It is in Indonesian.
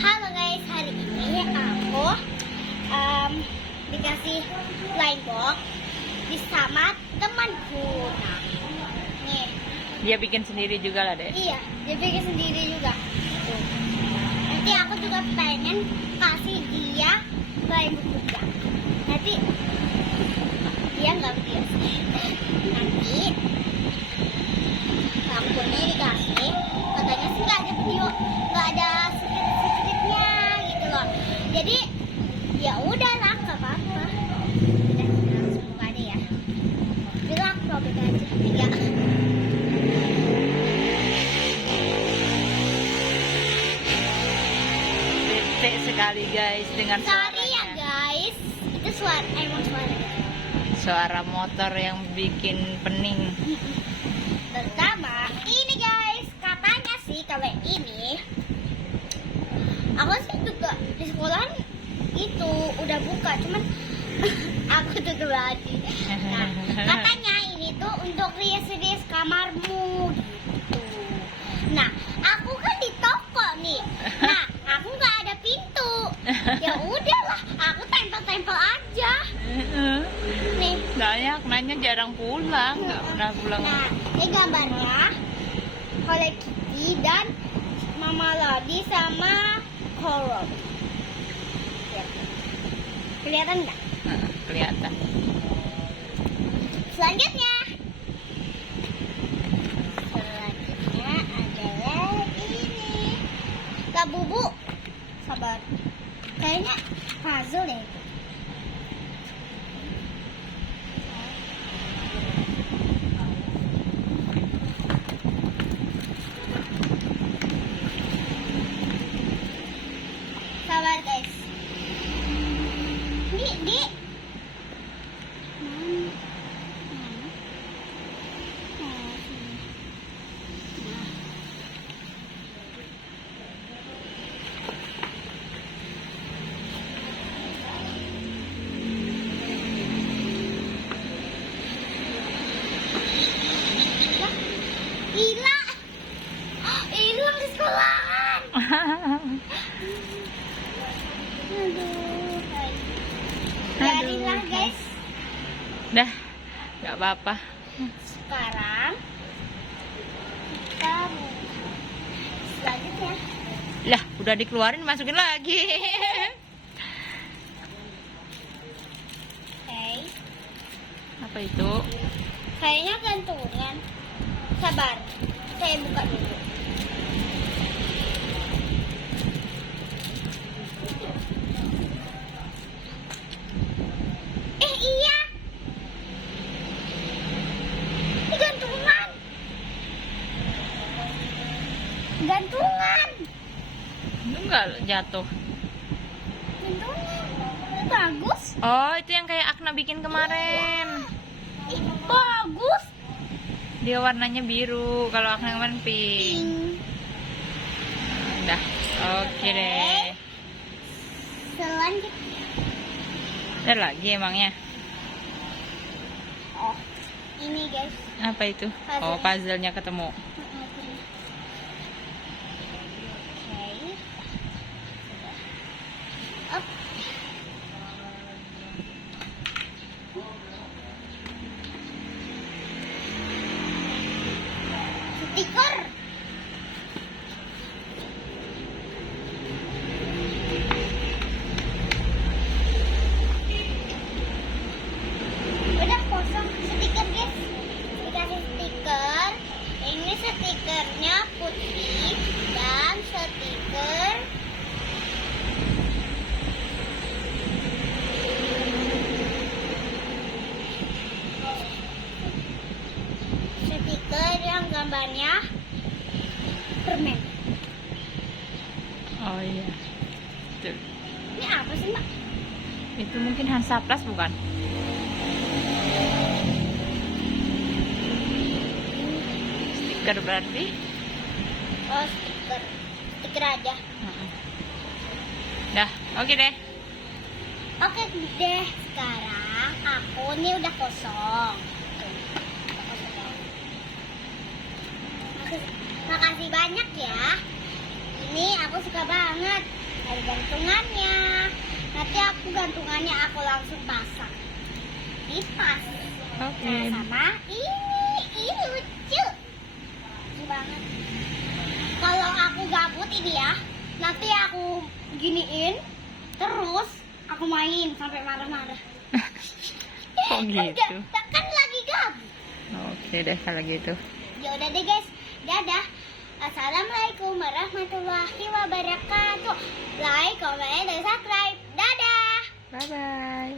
Halo guys, hari ini aku dikasih line box sama temanku. Nah, nih. Dia bikin sendiri juga lah deh. Iya, dia bikin sendiri juga. Tuh. Nanti aku juga pengen kasih dia line box juga. Nanti dia nggak video sih. Nanti lampunya dikasih, katanya sih nggak ada video, nggak ada skripnya gitu loh. Jadi ya udahlah, nggak apa-apa. Udah langsung buka deh ya. Bilang robek aja. Ya. Bete sekali guys dengan Sorry ya suaranya. guys, itu suara emang suara. Suara motor yang bikin pening. Pertama, ini guys, katanya sih kalau ini, aku sih juga di sekolahan itu udah buka, cuman aku tutup lagi. Nah, katanya ini tuh untuk rias-rias kamarmu gitu. Nah, aku kan di toko nih. Nah, aku nggak ada pintu. Ya udahlah, aku tempel-tempel aja. Nih. Soalnya nanya jarang pulang, nggak pernah pulang. Nah, ini gambarnya Hello Kitty dan Mama Lodi sama Coral. Kelihatan nggak? Kelihatan. Selanjutnya adalah ini. Labubu. Sabar. Kayaknya puzzle ya itu. Sabar guys. Di. Hilang di sekolahan. Aduh. Biarinlah guys. Dah, nggak apa-apa. Sekarang kita selanjutnya. Lah, udah dikeluarin masukin lagi. Oke. Apa itu? Kayaknya gantungan. Sabar. Saya buka dulu. Iya. Ini gantungan. Gantungan. Enggak jatuh. Gantungan. Ini bagus. Oh, itu yang kayak Akna bikin kemarin. Ih, bagus. Dia warnanya biru, kalau Akna kemarin pink. Dah, oke deh. Selanjutnya. Ada lagi emangnya? Oh, ini guys. Apa itu? Oh, puzzle-nya ketemu. Oke. Up. Stiker. Udah kosong stiker guys. Dikasih stiker. Ini stikernya putih dan stiker yang gambarnya permen. Oh iya. Tuh. Ini apa sih mbak? Itu mungkin Hansaplas bukan? Stiker berarti? Oh stiker. Stiker aja. Dah, oke deh. Oke deh, sekarang aku nih udah kosong. Tuh, udah kosong. Makasih banyak ya. Ini aku suka banget. Ada gantungannya. Nanti gantungannya aku langsung pasang di tas. Oke. Nah, sama ini lucu. Lucu banget. Kalau aku gabut ini ya, nanti aku giniin, terus aku main sampai marah-marah. Kok gitu? Kan lagi gabut. Oke deh kalau gitu. Ya udah deh guys, dadah. Assalamualaikum warahmatullahi wabarakatuh. Like, comment, dan subscribe. Dadah. Bye bye.